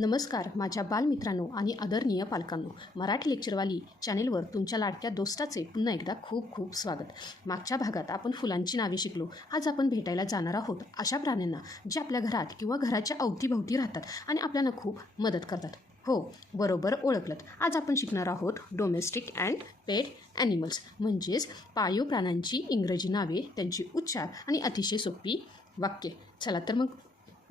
नमस्कार माझ्या बालमित्रांनो आणि आदरणीय पालकांनो, मराठी लेक्चरवाली चॅनेलवर तुमच्या लाडक्या दोस्ताचे पुन्हा एकदा खूप खूप स्वागत. मागच्या भागात आपण फुलांची नावे शिकलो. आज आपण भेटायला जाणार आहोत अशा प्राण्यांना जे आपल्या घरात किंवा घराच्या अवतीभोवती राहतात आणि आपल्याला खूप मदत करतात. हो, बरोबर ओळखलत. आज आपण शिकणार आहोत डोमेस्टिक अँड पेट ॲनिमल्स, म्हणजेच पाळीव प्राण्यांची इंग्रजी नावे, त्यांची उच्चार आणि अतिशय सोपी वाक्ये. चला तर मग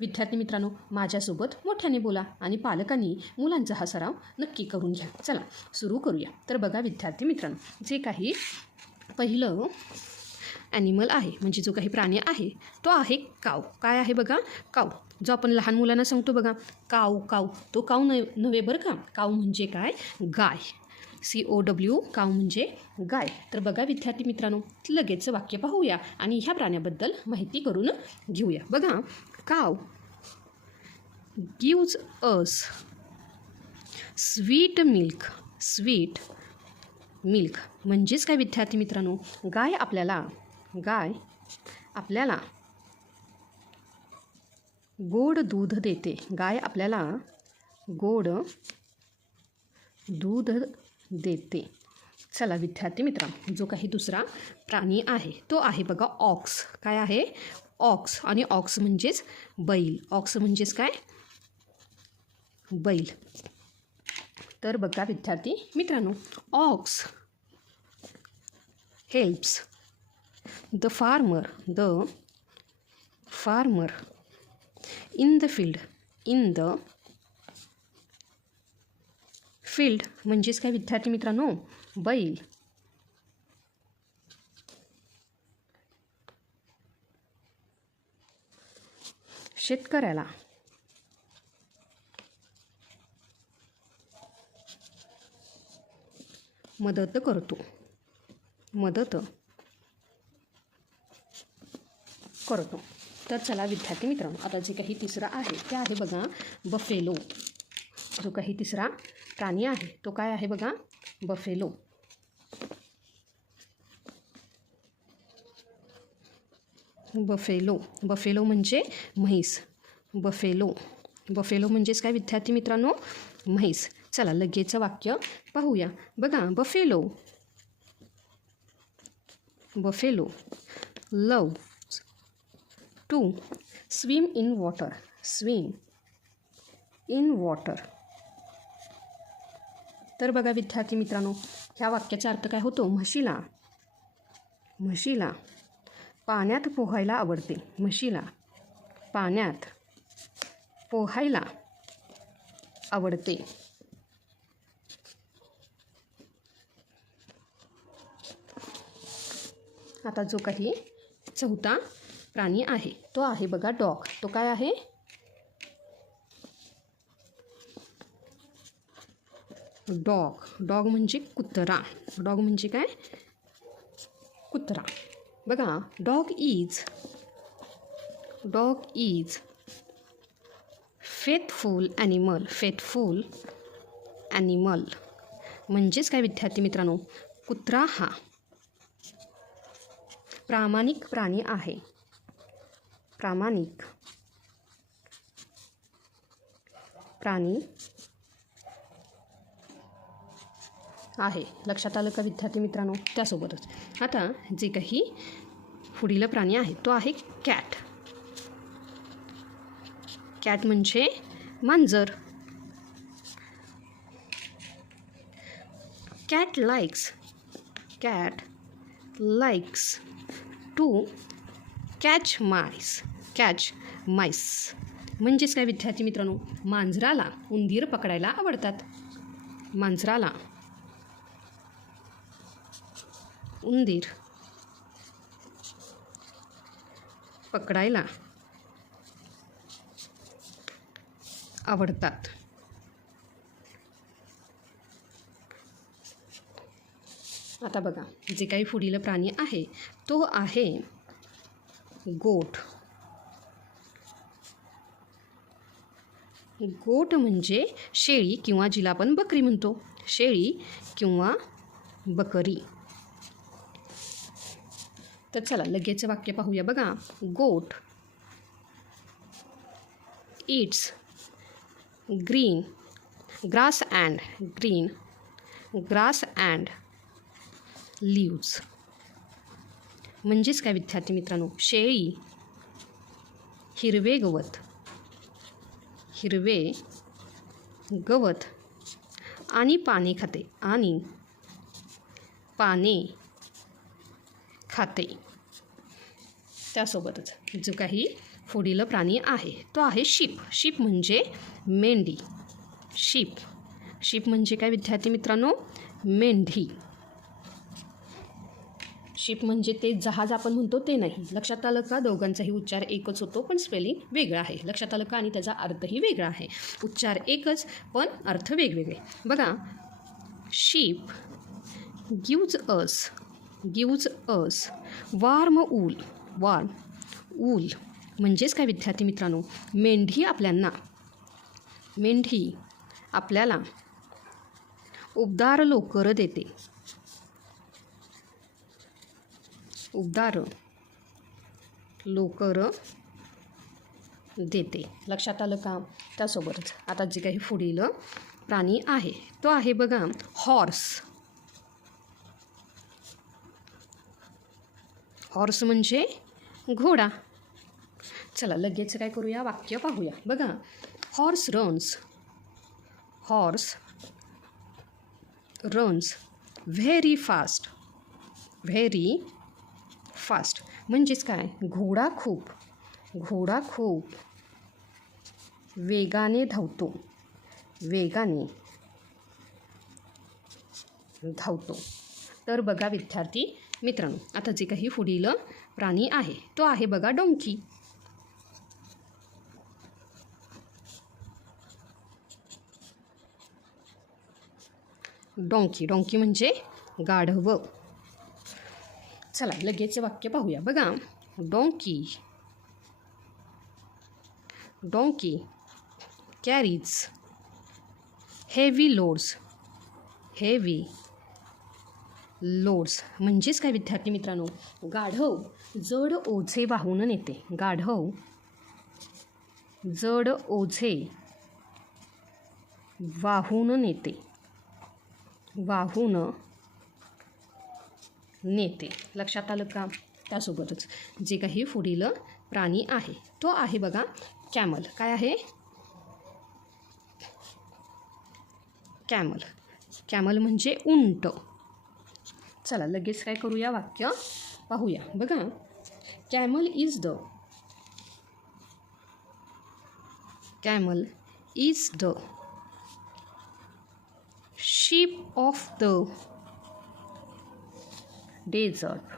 विद्यार्थी मित्रांनो, माझ्यासोबत मोठ्याने बोला आणि पालकांनी मुलांचा हा सराव नक्की करून घ्या. चला सुरू करूया. तर बघा विद्यार्थी मित्रांनो, जे काही पहिलं ॲनिमल आहे, म्हणजे जो काही प्राणी आहे तो आहे काव. काय आहे बघा? काव. जो आपण लहान मुलांना सांगतो बघा, काव काव, तो काव नव्हे बरं का. काव म्हणजे काय? गाय. COW, काव म्हणजे गाय. तर बघा विद्यार्थी मित्रांनो, लगेच वाक्य पाहूया आणि ह्या प्राण्याबद्दल माहिती करून घेऊया. बघा, काव gives us sweet milk. Sweet milk म्हणजेच काय विद्यार्थी मित्रांनो? गाय आपल्याला गोड दूध देते. गाय आपल्याला गोड दूध देते. चला विद्यार्थी मित्रांनो, जो काही दुसरा प्राणी आहे तो आहे बघा ऑक्स. काय आहे? ऑक्स. आणि ऑक्स म्हणजेच बैल. ऑक्स म्हणजेच काय? बैल. तर बघा विद्यार्थी मित्रांनो, ox helps the farmer in the field. म्हणजेच काय विद्यार्थी मित्रांनो? बैल शेतकऱ्याला मदत करतो. तर चला विद्यार्थी मित्रांनो, आता जे काही तिसरा आहे ते आहे बघा बफेलो. जो काही तिसरा प्राणी आहे तो काय आहे बघा? बफेलो. बफेलो म्हणजे म्हैस. बफेलो म्हणजेच काय विद्यार्थी मित्रांनो? म्हैस. चला लगेच वाक्य पाहूया. बघा, buffalo loves to swim in water. तर बघा विद्यार्थी मित्रांनो, ह्या वाक्याचा अर्थ काय होतो? म्हशीला पाण्यात पोहायला आवडते. म्हशीला पाण्यात पोहायला आवडते. आता जो काही चौथा प्राणी आहे तो आहे बघा डॉग. तो काय आहे? डॉग म्हणजे कुत्रा. डॉग म्हणजे काय? कुत्रा. बघा, डॉग इज फेथफुल ॲनिमल. म्हणजेच काय विद्यार्थी मित्रांनो? कुत्रा हा प्रामाणिक प्राणी आहे. प्रामाणिक प्राणी आहे. लक्षात आलं का विद्यार्थी मित्रांनो? त्यासोबतच आता जे काही पुढील प्राणी आहे तो आहे कॅट. कॅट म्हणजे मांजर. Cat likes to catch mice. म्हणजेच काय विद्यार्थी मित्रांनो? मांजराला उंदीर पकडायला आवडतात. मांजराला उंदीर पकडायला आवडतात. आता बघा, जे काही पुढील प्राणी आहे तो आहे गोट. गोट म्हणजे शेळी किंवा जिला आपण बकरी म्हणतो. शेळी किंवा बकरी. तर चला लगेच वाक्य पाहूया. बघा, गोट eats green, grass and green, grass and leaves. म्हणजेच काय विद्यार्थी मित्रांनो, शेळी हिरवे गवत, हिरवे गवत आणि पाने खाते, आणि पाने खाते. त्यासोबतच जो काही पुढील प्राणी आहे तो आहे शीप. शीप म्हणजे मेंढी. शीप, शीप म्हणजे काय विद्यार्थी मित्रांनो, मेंढी. शिप म्हणजे ते जहाज आपण म्हणतो ते नाही. लक्षात आलं का? दोघांचाही उच्चार एकच होतो पण स्पेलिंग वेगळं आहे. लक्षात आलं का? आणि त्याचा अर्थही वेगळा आहे. उच्चार एकच पण अर्थ वेगवेगळे. बघा, शीप गिव्ज अस वार्म ऊल. वार्म ऊल म्हणजेच काय विद्यार्थी मित्रांनो, मेंढी आपल्याला उबदार लोकर देते. उबदार लोकर देते. लक्षात आलं का? त्यासोबतच आता जे काही पुढील प्राणी आहे तो आहे बघा हॉर्स. हॉर्स म्हणजे घोडा. चला लगेच काय करूया, वाक्य पाहूया. बघा, हॉर्स रन्स व्हेरी फास्ट. म्हणजेच काय, घोडा खूप वेगाने धावतो. तर बघा विद्यार्थी मित्रांनो, आता जे काही पुढील प्राणी आहे तो आहे बघा डोंकी. डोंकी म्हणजे गाढव. चला लगेच वाक्य पाहूया. बघा, डोंकी कॅरीज हेवी लोड्स. म्हणजेच काय विद्यार्थी मित्रांनो, गाढव जड ओझे वाहून नेते. गाढव जड ओझे वाहून नेते. लक्षात आलं का? त्यासोबतच जे काही पुढील प्राणी आहे तो आहे बघा कॅमल. काय आहे? कॅमल म्हणजे उंट. चला लगेच काय करूया, वाक्य पाहूया. बघा, camel is the ship of the dessert.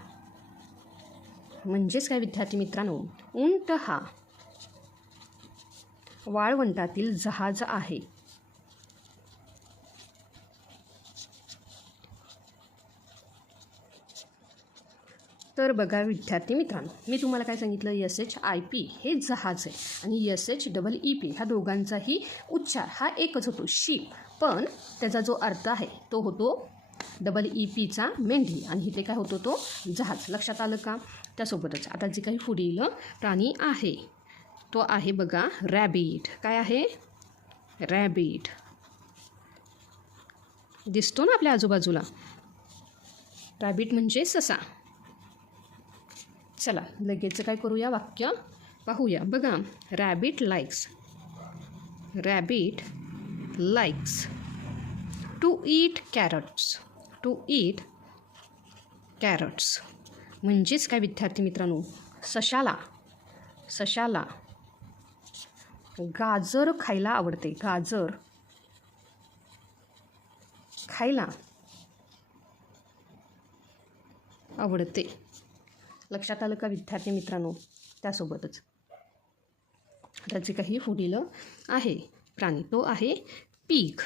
म्हणजेच काय विद्यार्थी मित्रांनो, उंट हा वाळवंटातील जहाज आहे. तर बघा विद्यार्थी मित्रांनो, मी तुम्हाला काय सांगितलं, SHIP हे जहाज आहे आणि SHEEP ह्या दोघांचाही उच्चार हा एकच होतो, शीप. पण त्याचा जो अर्थ आहे तो होतो EEPचा मेंढी, आणि इथे काय होतो तो जहाज. लक्षात आलं का? त्यासोबतच आता जे काही पुढील प्राणी आहे तो आहे बघा रॅबिट. काय आहे? रॅबिट. दिसतो ना आपल्या आजूबाजूला. रॅबिट म्हणजे ससा. चला लगेच काय करूया, वाक्य पाहूया. बघा, रॅबिट लाईक्स टू ईट कॅरट्स. म्हणजेच काय विद्यार्थी मित्रांनो, सशाला गाजर खायला आवडते. गाजर खायला आवडते. लक्षात आलं का विद्यार्थी मित्रांनो? त्यासोबतच आता जे काही पुढील आहे प्राणी तो आहे पीग.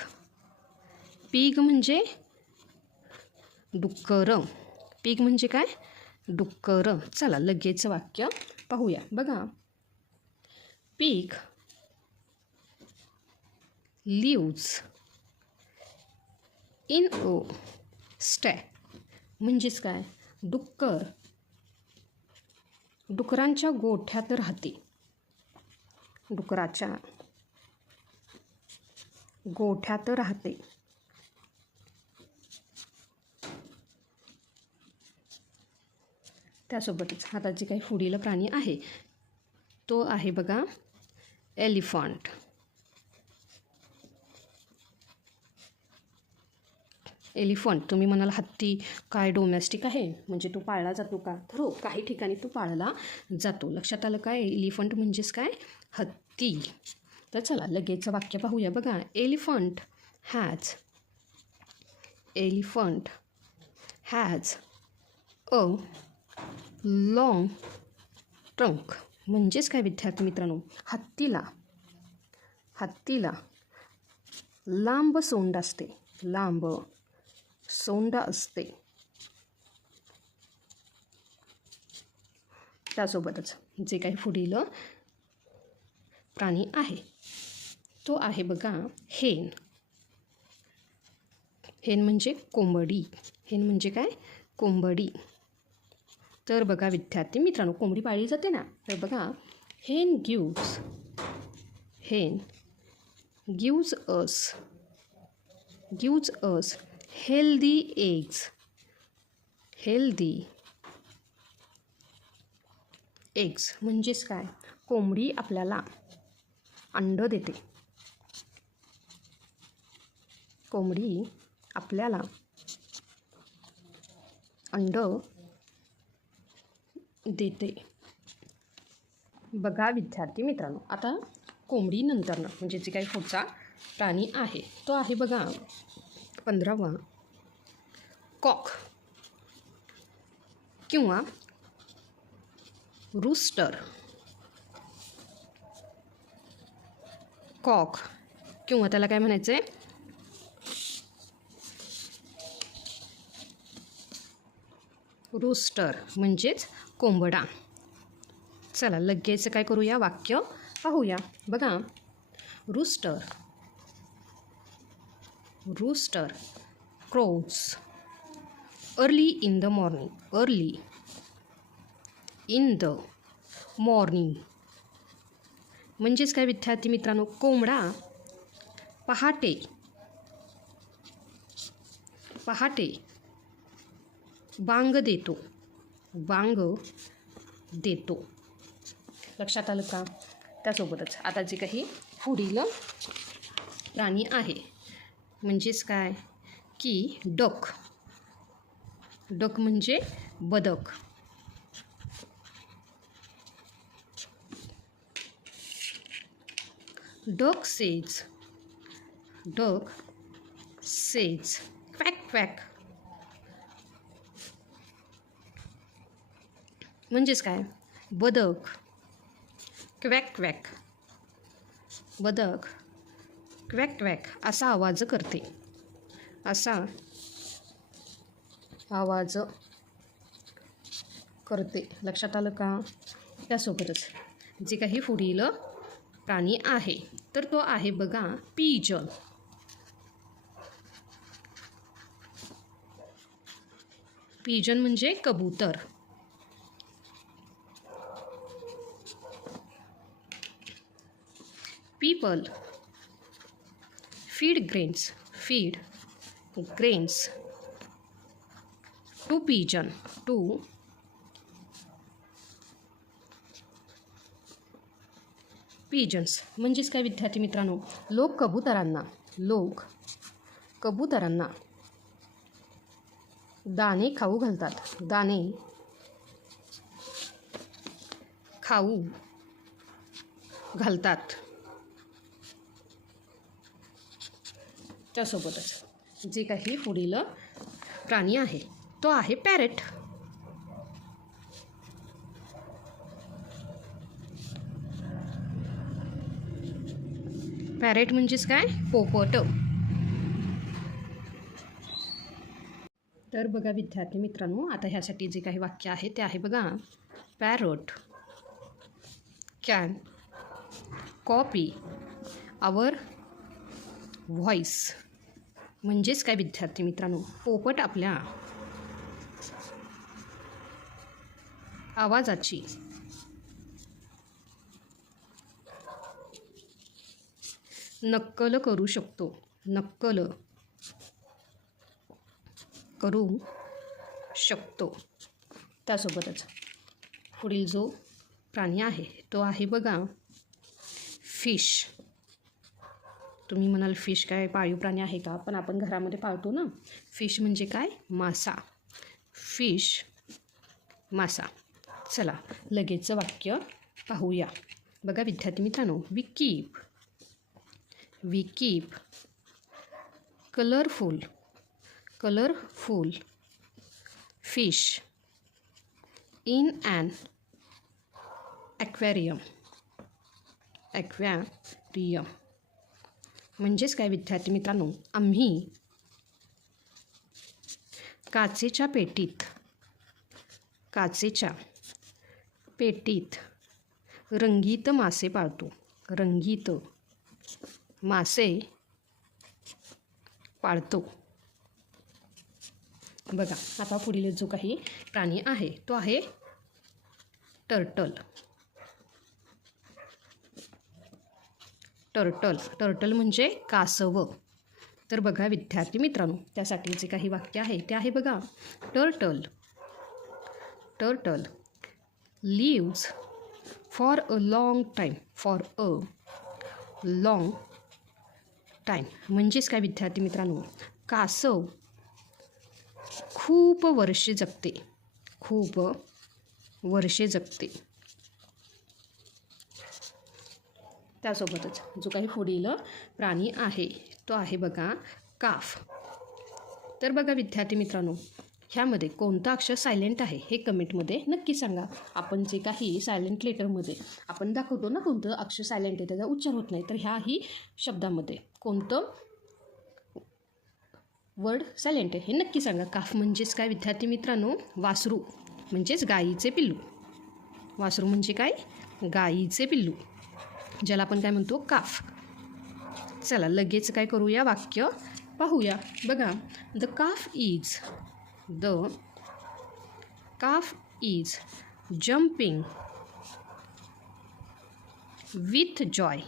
पीग म्हणजे डुक्कर. पीग म्हणजे काय? डुक्कर. चला लगेच वाक्य पाहूया. बघा, पीग लिव्स इन अ स्टॅक. म्हणजेच काय? डुकरांच्या गोठ्यात राहते. डुकराच्या गोठ्यात राहते. त्यासोबतच आता जे काही पुढील प्राणी आहे तो आहे बघा एलिफंट. एलिफंट. तुम्ही म्हणाल हत्ती काय डोमेस्टिक आहे म्हणजे तो पाळला जातो का? तर हो, काही ठिकाणी तो पाळला जातो. लक्षात आलं काय? एलिफंट म्हणजेच काय? हत्ती. तर चला लगेच वाक्य पाहूया बघा. Elephant has a long trunk. म्हणजेच काय विद्यार्थी मित्रांनो? हत्तीला लांब सोंड असते. लांब सोंड असते. त्यासोबतच जे काही पुढील प्राणी आहे तो आहे बघा हेन. हेन म्हणजे कोंबडी. हेन म्हणजे काय? कोंबडी. तर बघा विद्यार्थी मित्रांनो, कोंबडी पाळली जाते ना, तर बघा हेन गिव्ज अस हेल्दी एग्स. म्हणजेच काय? कोंबडी आपल्याला अंड देते. कोंबडी आपल्याला अंड देते. बघा विद्यार्थी मित्रांनो, आता कोंबडी नंतरनं म्हणजे जे काही पुढचा प्राणी आहे तो आहे बघा 15वा कॉक किंवा रूस्टर. कॉक किंवा त्याला काय म्हणायचं आहे? रूस्टर म्हणजेच कोंबडा. चला लगेच काय करूया? वाक्य पाहूया बघा. Rooster crows early in the morning. म्हणजेच काय विद्यार्थी मित्रांनो? कोंबडा पहाटे बांग देतो. लक्षात आलं का? त्यासोबतच आता जे काही पुढील प्राणी आहे म्हणजेच काय की डक म्हणजे बदक. Duck says quack quack. म्हणजेच काय? बदक क्वॅक क्वॅक असा आवाज करते. लक्षात आलं का? त्यासोबतच जे काही पुढील प्राणी आहे तर तो आहे बघा पिजन. पिजन म्हणजे कबूतर. People feed grains to pigeons. म्हणजेच काय विद्यार्थी मित्रांनो? लोक कबुतरांना दाणे खाऊ घालतात. त्यासोबतच जे काही पुढील प्राणी आहे तो आहे पॅरेट. पॅरेट म्हणजेच काय? पोपट. तर बघा विद्यार्थी मित्रांनो, आता ह्यासाठी जे काही वाक्य आहे ते आहे बघा. Parrot can copy our voice. म्हणजेच काय विद्यार्थी मित्रांनो? पोपट आपल्या आवाजाची नक्कल करू शकतो. नक्कल करू शकतो. त्यासोबतच पुढील जो प्राणी आहे तो आहे बघा फिश. तुम्ही म्हणाल फिश काय पाळीव प्राणी आहे का? पण आपण घरामध्ये पाळतो ना. फिश म्हणजे काय? मासा. फिश मासा. चला लगेचचं वाक्य पाहूया. बघा विद्यार्थी मित्रांनो, we keep colourful fish in an aquarium. म्हणजेच काय विद्यार्थी मित्रांनो, आम्ही काचेच्या पेटीत रंगीत मासे पाळतो. रंगीत मासे पाळतो. बघा आता पुढील जो काही प्राणी आहे तो आहे टर्टल. टर्टल म्हणजे कासव. तर बघा विद्यार्थी मित्रांनो, त्यासाठी जे काही वाक्य आहे ते आहे बघा turtle lives for a long time. म्हणजेच काय विद्यार्थी मित्रांनो, कासव खूप वर्षे जगते. त्यासोबतच जो काही पुढील प्राणी आहे तो आहे बघा काफ. तर बघा विद्यार्थी मित्रांनो, ह्यामध्ये कोणतं अक्षर सायलेंट आहे हे कमेंटमध्ये नक्की सांगा. आपण जे काही सायलेंट लेटरमध्ये आपण दाखवतो ना कोणतं अक्षर सायलेंट आहे, त्याचा उच्चार होत नाही, तर ह्याही शब्दामध्ये कोणतं वर्ड सायलेंट आहे हे नक्की सांगा. काफ म्हणजेच काय विद्यार्थी मित्रांनो, वासरू म्हणजेच गाईचे पिल्लू. वासरू म्हणजे काय? गाईचे पिल्लू, ज्याला आपण काय म्हणतो काफ. चला लगेच काय करूया, वाक्य पाहूया. बघा the calf is jumping with Joy.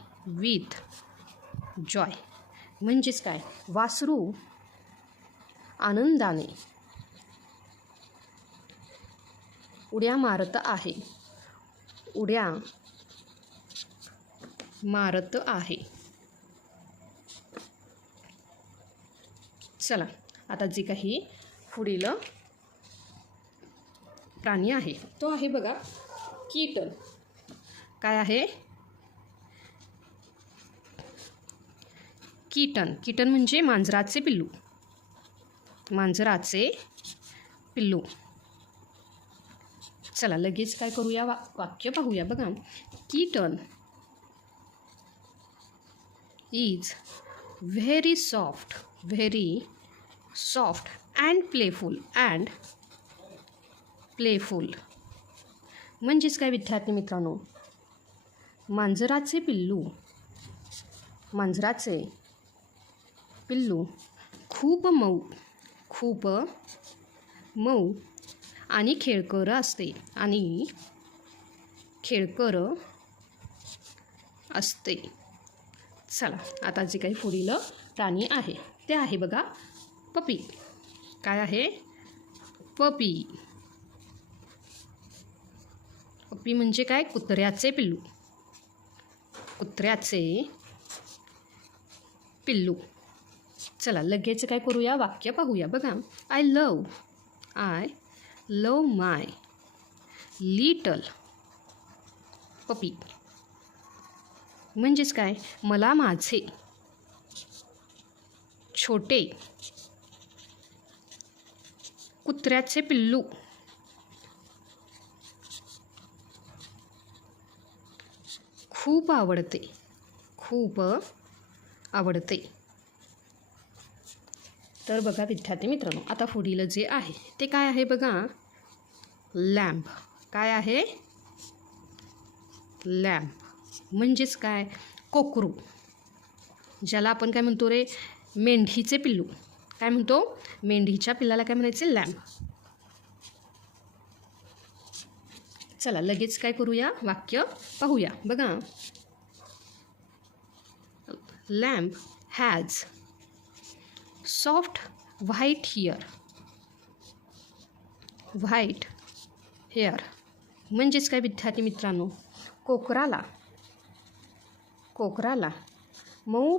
म्हणजेच काय? वासरू आनंदाने उड्या मारत आहे. चला आता जे काही पुढील प्राणी आहे तो आहे बघा कीटन. काय आहे? कीटन म्हणजे मांजराचे पिल्लू. चला लगेच काय करूया, वाक्य पाहूया. बघा Keaton is very soft and playful. म्हणजेच काय विद्यार्थी मित्रांनो, मांजराचे पिल्लू खूप मऊ आणि खेळकर असते. चला आता जे काही पुढील प्राणी आहे ते आहे बघा पपी. काय आहे? पपी म्हणजे काय? कुत्र्याचे पिल्लू. चला लगेच काय करूया, वाक्य पाहूया. बघा आय लव माय लिटल पपी. म्हणजेच काय? मला माझे छोटे कुत्र्याचे पिल्लू खूप आवडते. तर बघा विद्यार्थी मित्रांनो, आता पुढील जे आहे ते काय आहे बघा लॅम्प. काय आहे? लॅम्प म्हणजेच काय? कोकरू, ज्याला आपण काय म्हणतो रे, मेंढीचे पिल्लू. काय म्हणतो? मेंढीच्या पिल्लाला काय म्हणायचे? लॅम्प. चला लगेच काय करूया, वाक्य पाहूया. बघा lamp has soft white hair म्हणजेच काय विद्यार्थी मित्रांनो, कोकराला मऊ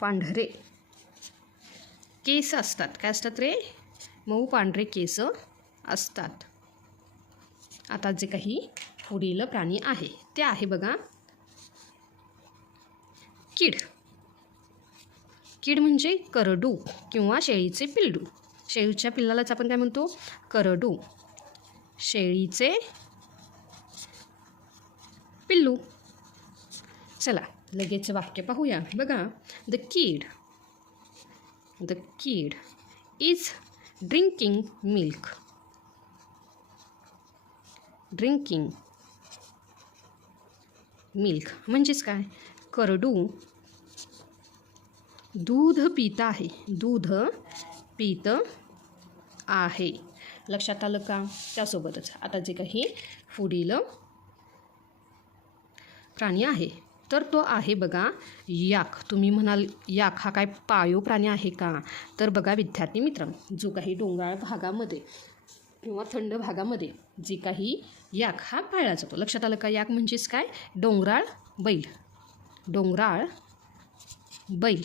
पांढरे केस असतात. काय असतात रे? मऊ पांढरे केस असतात. आता जे काही पुढील प्राणी आहे ते आहे बघा कीड म्हणजे करडू किंवा शेळीचे पिल्लू. शेळीच्या पिल्लालाच आपण काय म्हणतो? करडू. शेळीचे पिल्लू. चला लगेच वाक्य पाहूया बघा. द कीड इज ड्रिंकिंग मिल्क म्हणजेच काय? करडू दूध पीत आहे. लक्षात आलं का? त्यासोबतच आता जे काही पुढील प्राणी आहे तर तो आहे बघा याक. तुम्ही म्हणाल याक हा काय पाळीव प्राणी आहे का? तर बघा विद्यार्थी मित्रांनो, जो काही डोंगराळ भागामध्ये किंवा थंड भागामध्ये जे काही याक हा पाळला जातो. लक्षात आलं का? याक म्हणजेच काय? डोंगराळ बैल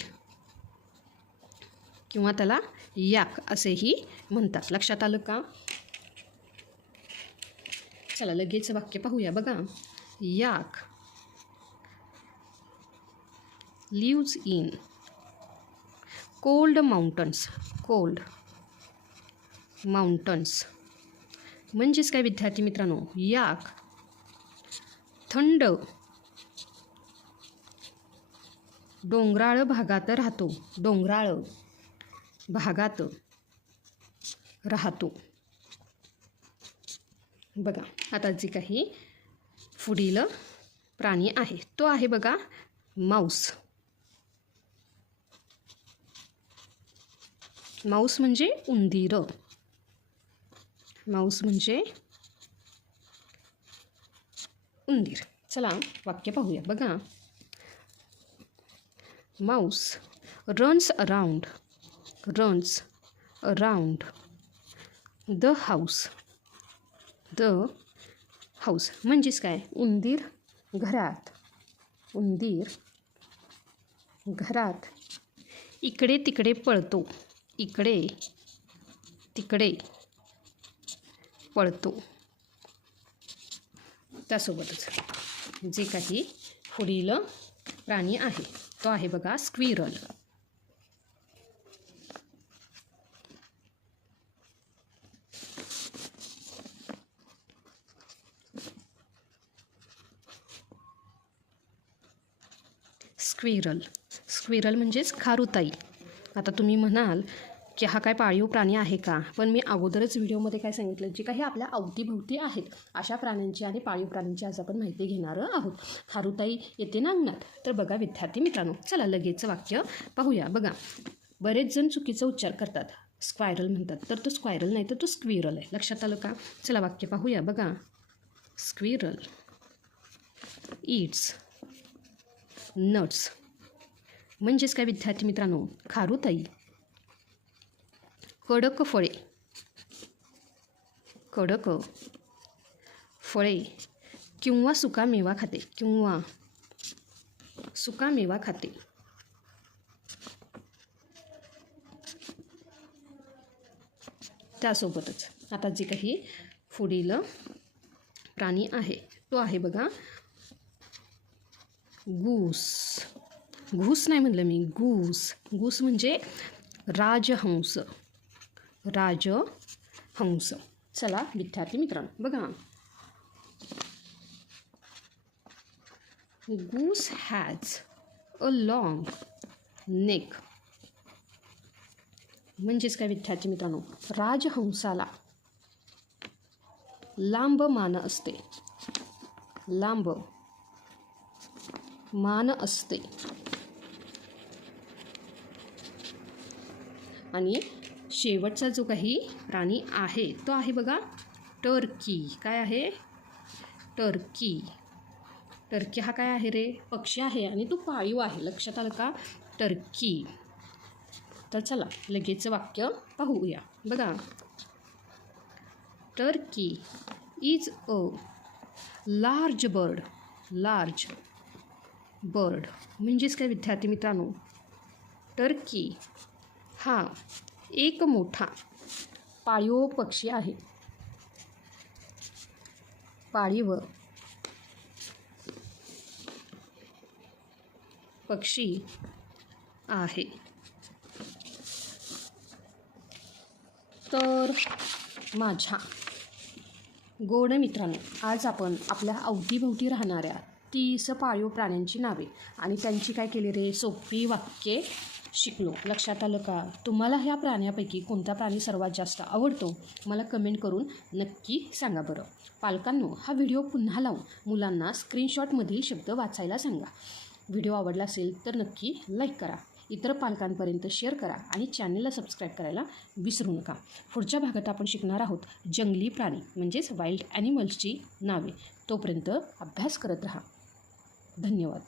किंवा त्याला याक असेही म्हणतात. लक्षात आलं का? चला लगेच वाक्य पाहूया बघा. याक लिव्स इन कोल्ड माउंटन्स म्हणजेच काय विद्यार्थी मित्रांनो, याक थंड डोंगराळ भागात राहतो. बघा आता जे काही पुढील प्राणी आहे तो आहे बघा माऊस म्हणजे उंदीर. चला वाक्य पाहूया बघा. Mouse runs around the house म्हणजेच काय? उंदीर घरात इकडे तिकडे पळतो. त्यासोबतच जे काही पुढील प्राणी आहे तो आहे बघा स्क्विरल. स्क्विरल म्हणजेच खारुताई. आता तुम्ही म्हणाल की हा काय पाळीव प्राणी आहे का? पण मी अगोदरच व्हिडिओमध्ये काय सांगितलं, जे काही आपल्या अवतीभोवती आहेत अशा प्राण्यांची आणि पाळीव प्राण्यांची आज आपण माहिती घेणार आहोत. खारुताई येते ना अंगणात. तर बघा विद्यार्थी मित्रांनो, चला लगेच वाक्य पाहूया बघा. बरेच जण चुकीचा उच्चार करतात, स्क्वायरल म्हणतात. तर तो स्क्वायरल नाही तर तो स्क्विरल आहे. लक्षात आलं का? चला वाक्य पाहूया बघा. स्क्विरल ईट्स नट्स म्हणजेच काय विद्यार्थी मित्रांनो, खारुताई कडक फळे किंवा सुका मेवा खाते. त्यासोबतच आता जे काही पुढील प्राणी आहे तो आहे बघा घूस नाही म्हणलं मी, घूस म्हणजे राजहंस. चला विद्यार्थी मित्रांनो बघा. Goose has a long neck म्हणजेच काय विद्यार्थी मित्रांनो, राजहंसाला लांब मान असते. आणि शेवटचा जो काही प्राणी आहे तो आहे बघा टर्की. काय आहे? टर्की टर्की हा काय आहे रे? पक्षी आहे आणि तो पाळीव आहे. लक्षात आलं का? टर्की. तर चला लगेच वाक्य पाहूया. बघा, Turkey is a large bird. Large bird म्हणजेच काय विद्यार्थी मित्रांनो? टर्की हा एक मोठा पाळीव पक्षी आहे. पाळीव पक्षी आहे. तर माझ्या गोड मित्रांनो, आज आपण आपल्या अवतीभोवती राहणाऱ्या 30 पाळीव प्राण्यांची नावे आणि त्यांची काय केली रे? सोपी वाक्ये शिकलो. लक्षात आलं का? तुम्हाला ह्या प्राण्यापैकी कोणता प्राणी सर्वात जास्त आवडतो? मला कमेंट करून नक्की सांगा बरं. पालकांनो, हा व्हिडिओ पुन्हा लावून मुलांना स्क्रीनशॉटमधील शब्द वाचायला सांगा. व्हिडिओ आवडला असेल तर नक्की लाईक करा, इतर पालकांपर्यंत शेअर करा आणि चॅनलला सबस्क्राईब करायला विसरू नका. पुढच्या भागात आपण शिकणार आहोत जंगली प्राणी म्हणजेच वाईल्ड ॲनिमल्सची नावे. तोपर्यंत अभ्यास करत राहा. धन्यवाद.